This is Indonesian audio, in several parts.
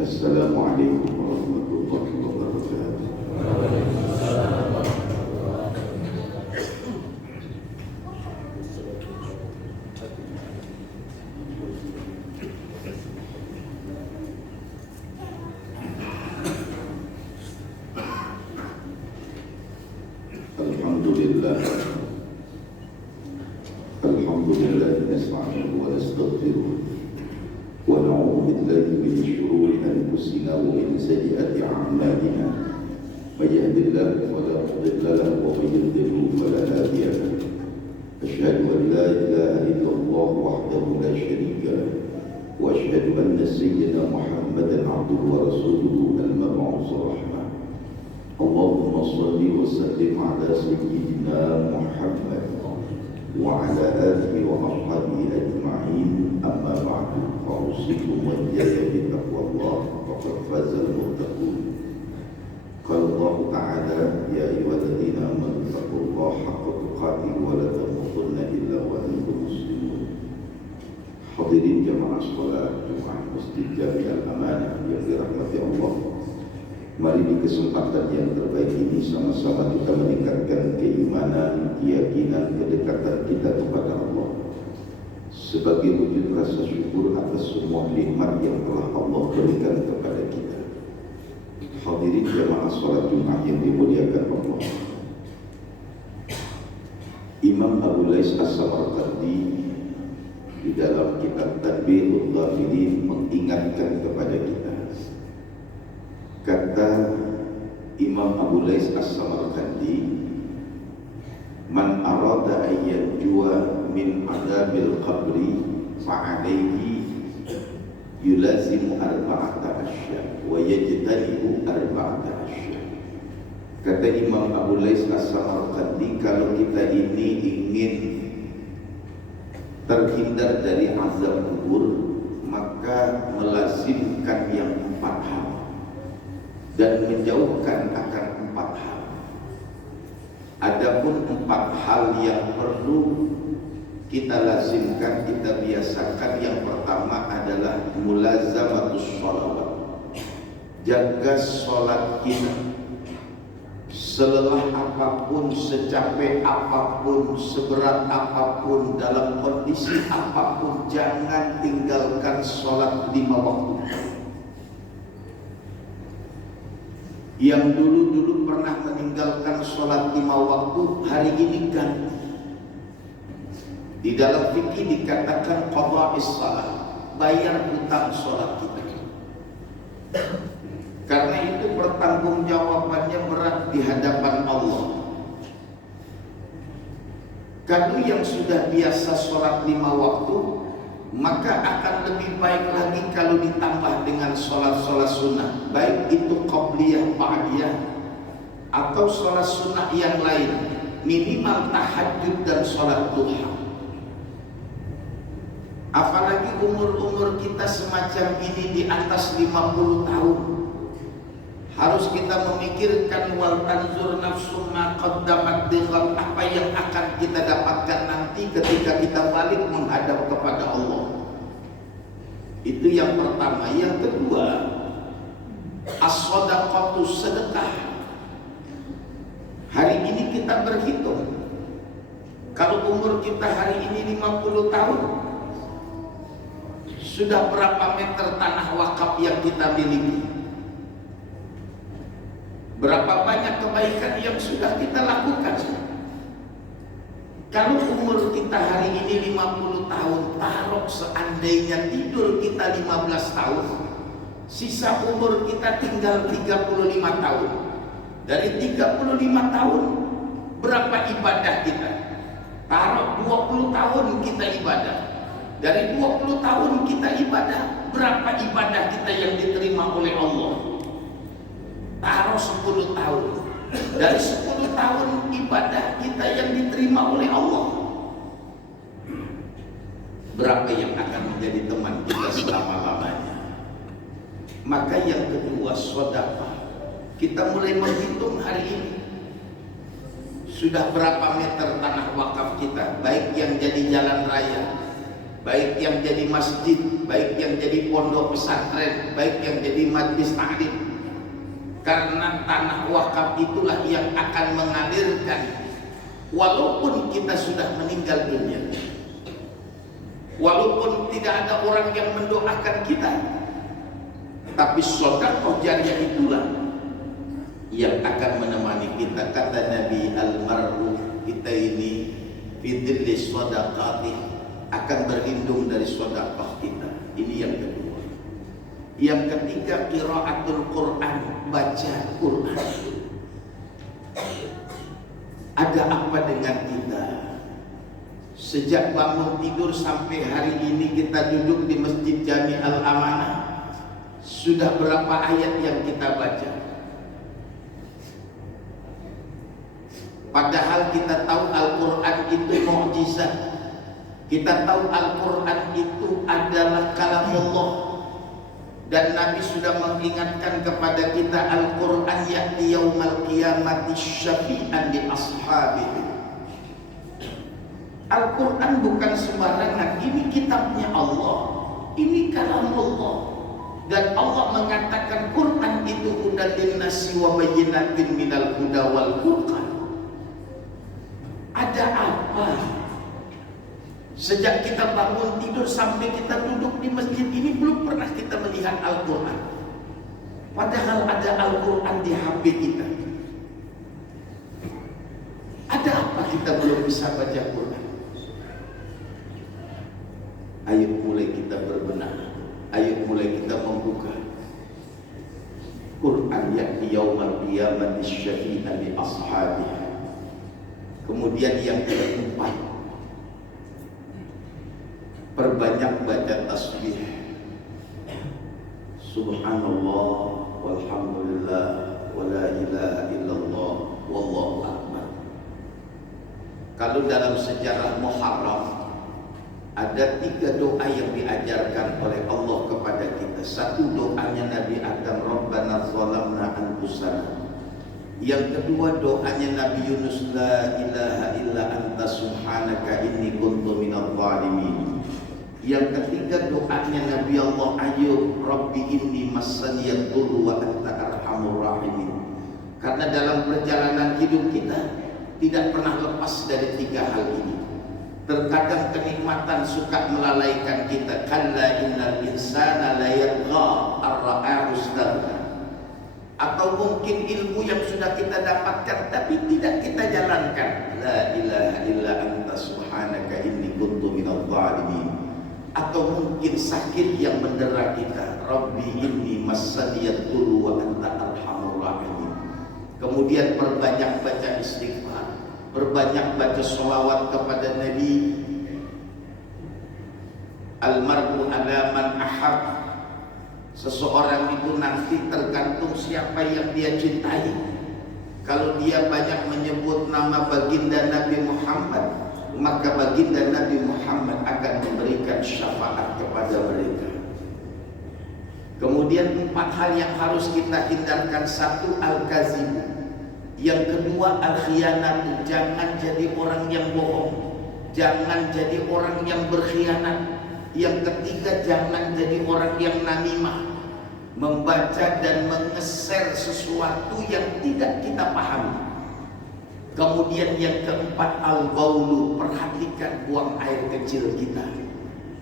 Assalamualaikum warahmatullahi wabarakatuh. Alhamdulillah. Alhamdulillah nas'aluhu wa nastaghfiruh. ونعوذ بالله من شرور أنفسنا ومن سيئات أعمالنا من يهد الله فلا مضل له ومن يضلل فلا هادي له أشهد أن لا إله إلا الله وحده لا شريك له وأشهد أن سيدنا محمدا عبده ورسوله المبعوث رحمة اللهم صل وسلم على سيدنا محمد وعلى آله وأصحابه أجمعين أما بعد فأوصيكم وإياي بتقوى الله فقد فاز المتقون قال الله تعالى يا أيها الذين آمنوا اتقوا الله حق تقاته ولا تموتن إلا وأنتم مسلمون. Hadirin jamaah salat Jumat Masjid Jami Al-Amanah yang dirahmati Allah, mari di kesempatan yang terbaik ini sama-sama kita meningkatkan keimanan, keyakinan, kedekatan kita kepada Allah sebagai wujud rasa syukur atas semua nikmat yang telah Allah berikan kepada kita. Hadirin jamaah salat Jumat yang dimuliakan Allah, Imam Abu Lais As-Samarqandi di dalam kitab Tadbirul Ghafilin mengingatkan kepada kita. Kata Imam Abu Lais As-Samarqandi, man arada ayyan jua min adabil qabri fa'alaihi yulazimu arba'ata asya wa yajtanibu arba'ata asya. Kata Imam Abu Lais As-Samarqandi, kalau kita ini ingin terhindar dari azab kubur, maka melazimkan yang 4 hal dan menjauhkan akan 4 hal. Adapun 4 hal yang perlu kita lazimkan, kita biasakan, yang pertama adalah mulazamatus sholawat. Jaga sholat kita, selelah apapun, secapek apapun, seberat apapun, dalam kondisi apapun, jangan tinggalkan sholat 5 waktu. Yang dulu-dulu pernah meninggalkan sholat 5 waktu, hari ini ganti. Di dalam fikih dikatakan qadha'is shalah, bayar hutang sholat kita. Karena itu pertanggungjawabannya berat di hadapan Allah. Kalau yang sudah biasa sholat 5 waktu, maka akan lebih baik lagi kalau ditambah dengan sholat-sholat sunnah, baik itu qabliyah, ba'diyah, atau sholat sunnah yang lain, minimal tahajud dan sholat duha. Apalagi umur-umur kita semacam ini di atas 50 tahun, harus kita memikirkan wal tanzur nafsum ma qaddamat lighad, apa yang akan kita dapatkan nanti ketika kita balik menghadap kepada Allah. Itu yang pertama. Yang kedua, as-shadaqatu, sedekah. Hari ini kita berhitung, kalau umur kita hari ini 50 tahun, sudah berapa meter tanah wakaf yang kita miliki? Berapa banyak kebaikan yang sudah kita lakukan? Kalau umur kita hari ini 50 tahun, taruh seandainya tidur kita 15 tahun, sisa umur kita tinggal 35 tahun. Dari 35 tahun, berapa ibadah kita? Taruh 20 tahun kita ibadah. Dari 20 tahun kita ibadah, berapa ibadah kita yang diterima oleh Allah? Taruh 10 tahun. Dari 10 tahun ibadah kita yang diterima oleh Allah, berapa yang akan menjadi teman kita selama-lamanya? Maka yang kedua, sedekah. Kita mulai menghitung hari ini, sudah berapa meter tanah wakaf kita, baik yang jadi jalan raya baik yang jadi masjid, baik yang jadi pondok pesantren, baik yang jadi majlis ta'lim. Karena tanah wakaf itulah yang akan mengalirkan, walaupun kita sudah meninggal dunia, walaupun tidak ada orang yang mendoakan kita, tapi sedekah jariyah itulah yang akan menemani kita. Kata Nabi, almar'u kita ini fidilli shadaqati, akan berlindung dari sedekah kita. Ini yang kedua. Yang ketiga, qiraatul Quran, baca Quran. Ada apa dengan kita? Sejak bangun tidur sampai hari ini kita duduk di Masjid Jami Al-Amanah, sudah berapa ayat yang kita baca? Padahal kita tahu Al-Quran itu mukjizat. Kita tahu Al-Quran itu adalah kalamullah. Dan Nabi sudah mengingatkan kepada kita, Al-Quran ya'ti yaumal qiyamati syafi'an li ashabihi. Al-Quran bukan sembarangan. Ini kitabnya Allah, ini kalamullah. Dan Allah mengatakan Quran itu hudan linnasi wa bayyinatin minal huda wal furqan. Ada apa? Sejak kita bangun tidur sampai kita duduk di masjid ini belum pernah kita melihat Al-Quran. Padahal ada Al-Quran di HP kita. Ada apa kita belum bisa baca Quran? Ayo mulai kita berbenah. Ayo mulai kita membuka Quran ya'ti yaumal qiyamati syafi'an li ashabihi. Kemudian yang keempat, perbanyak baca tasbih. Subhanallah walhamdulillah wala ilaha illallah wallahu akbar. Kalau dalam sejarah Muharram ada 3 doa yang diajarkan oleh Allah kepada kita. Satu doanya Nabi Adam, Rabbana zalamna anfusana. Yang kedua doanya Nabi Yunus, la ilaha illa anta subhanaka inni kuntu minadh dhalimin. Yang ketiga doanya Nabi Allah Ayub, Rabbi inni massaniyad dhurru wa anta arhamur rahimin. Karena dalam perjalanan hidup kita tidak pernah lepas dari 3 hal ini. Terkadang kenikmatan suka melalaikan kita. Kalla innal insana la yatgha ar-ra'ahu istaghna. Atau mungkin ilmu yang sudah kita dapatkan tapi tidak kita jalankan. La ilaha illa anta subhanaka inni kuntu minadh dhalimin. Atau mungkin sakit yang mendera kita. Rabbi inni massaniyad dhurru wa anta arhamur rahimin. Kemudian perbanyak baca istighfar, perbanyak baca sholawat kepada Nabi. Almar'u ala man ahab. Seseorang itu nanti tergantung siapa yang dia cintai. Kalau dia banyak menyebut nama baginda Nabi Muhammad, maka baginda Nabi Muhammad akan memberikan syafaat kepada mereka. Kemudian 4 hal yang harus kita hindarkan. 1, al-kazib. Yang kedua, al-khiyanat. Jangan jadi orang yang bohong, jangan jadi orang yang berkhianat. Yang ketiga, jangan jadi orang yang namimah, membaca dan mengeser sesuatu yang tidak kita pahami. Kemudian yang keempat, al-baulu. Perhatikan buang air kecil kita.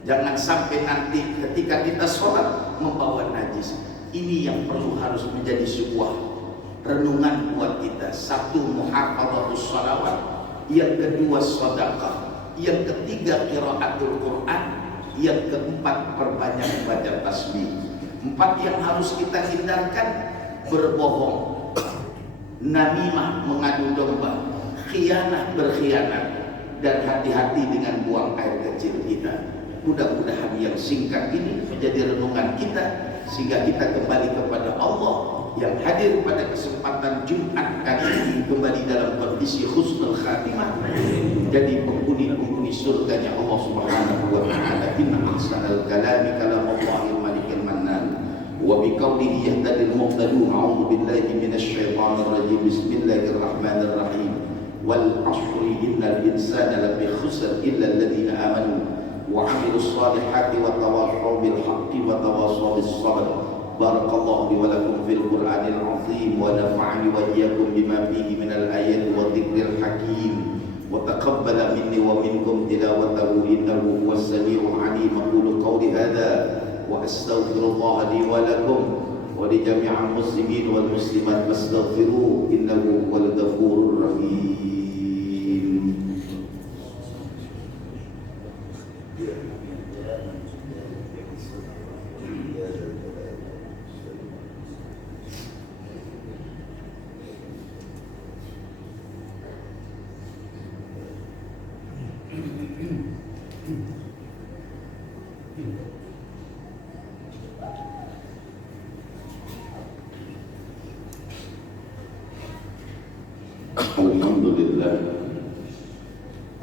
Jangan sampai nanti ketika kita sholat membawa najis. Ini yang perlu harus menjadi sebuah renungan buat kita. 1, muhafadhatus shalawat. Yang kedua, sedekah. Yang ketiga, qiraatul Quran. Yang keempat, perbanyak baca tasbih. 4 yang harus kita hindarkan: berbohong, namimah, mengadu domba, khianat, berkhianat, dan hati-hati dengan buang air kecil kita. Mudah-mudahan yang singkat ini menjadi renungan kita sehingga kita kembali kepada Allah yang hadir pada kesempatan Jumat kali ini kembali dalam kondisi husnul khatimah, jadi penghuni surganya Allah Subhanahu wa taala. Inna ahsanal kalami kalamullahil malikil mannan wa biqaulihi yahtadil muhtadun. A'udzu billahi minasy syaithanir rajim. Bismillahirrahmanirrahim. Wal 'ashri innal insana lafi khusr illa alladziina amanu وعملوا الصالحات وتواصوا بالحق وتواصوا بالصبر. بارك الله لي ولكم في القرآن العظيم ونفعني وإياكم بما فيه من الآيات والذكر الحكيم وتقبل مني ومنكم تلاوته إنه هو السميع العليم. أقول قولي هذا وأستغفر الله لي ولكم ولجميع المسلمين والمسلمات فاستغفروه إنه هو الغفور الرحيم.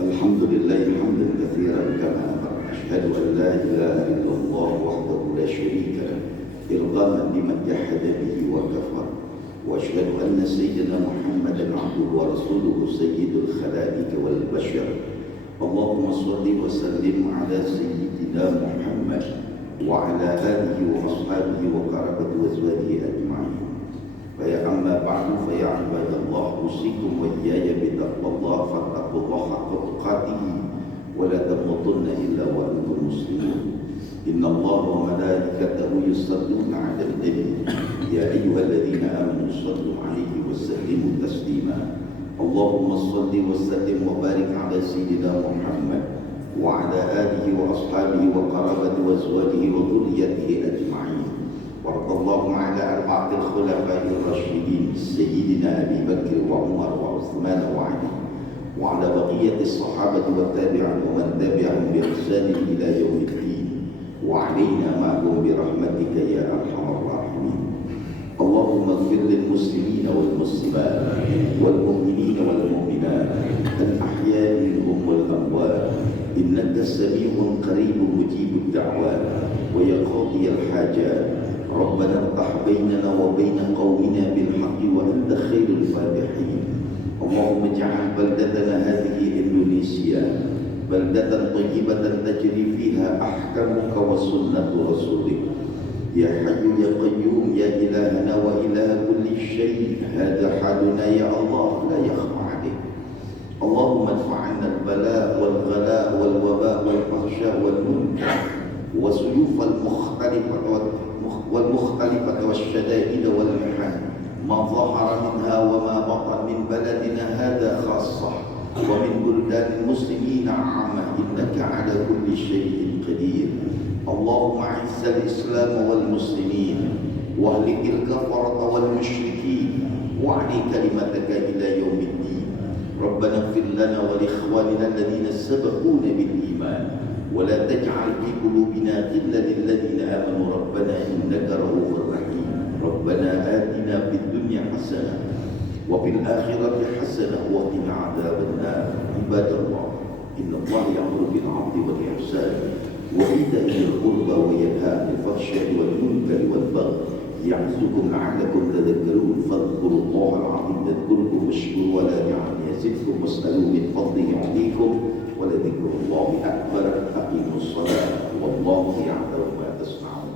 الحمد لله حمدا كثيرا كما أمر. أشهد أن لا إله إلا الله وحده لا شريك له إرغاما لمن جحد به وكفر. وأشهد أن سيدنا محمدا عبده ورسوله سيد الخلائق والبشر. اللهم صل وسلم على سيدنا محمد وعلى آله وأصحابه وقرابة وأزواجه أجمعين. فيا أما بعد فيا عباد الله أوصيكم وإياي بتقوى الله فاتقوا الله حق تقاته ولا تموتن إلا وأنتم مسلمون. إن الله وملائكته يصلون على النبي يا أيها الذين آمنوا صلوا عليه وسلموا تسليما. اللهم صل وسلم وبارك على سيدنا محمد وعلى آله وأصحابه وقرابة وأزواجه وذريته أجمعين. وارض اللهم على أربعة الخلفاء الراشدين سيدنا أبي بكر وعمر وعثمان وعلي وعلى بقية الصحابة والتابعين ومن تبعهم بإحسان إلى يوم الدين وعلينا معهم برحمتك يا أرحم الراحمين. اللهم اغفر للمسلمين والمسلمات والمؤمنين والمؤمنات الأحياء منهم والأموات إنك سميع قريب مجيب الدعوات ويا قاضي الحاجات. ربنا افتح بيننا وبين قومنا بالحق وأنت خير الفاتحين. اللهم اجعل بلدتنا هذه إندونيسيا بلدة طيبة تجري فيها أحكامك وسنة رسولك. يا حي يا قيوم يا إلهنا وإله كل شيء هذا حالنا يا الله لا يخفى عليك. اللهم ادفع عنا البلاء والغلاء والوباء والفحشاء والمنكر وسيوف والمختلفة والشدائد والمحن ما ظهر منها وما بطن من بلدنا هذا خاصة ومن بلدان المسلمين عامة إنك على كل شيء قدير. اللهم أعز الإسلام والمسلمين واهلك الكفرة والمشركين واعلي كلمتك إلى يوم الدين. ربنا اغفر لنا ولإخواننا الذين سبقونا بالإيمان ولا تجعل في قلوبنا غلا للذين آمنوا ربنا إنك رؤوف رحيم. ربنا آتنا في الدنيا حسنة وفي الآخرة حسنة وقنا عذاب النار. عباد الله إن الله يأمر بالعدل والإحسان وإيتاء ذي القربى وينهى عن الفحشاء والمنكر والبغي يعظكم لعلكم تذكرون. فاذكروا الله العظيم يذكركم واشكروا ولا نعم يزدكم واسألوا من فضله عليكم ولذكر الله أكبر. أقيموا الصلاة والله يعلم ما تصنعون.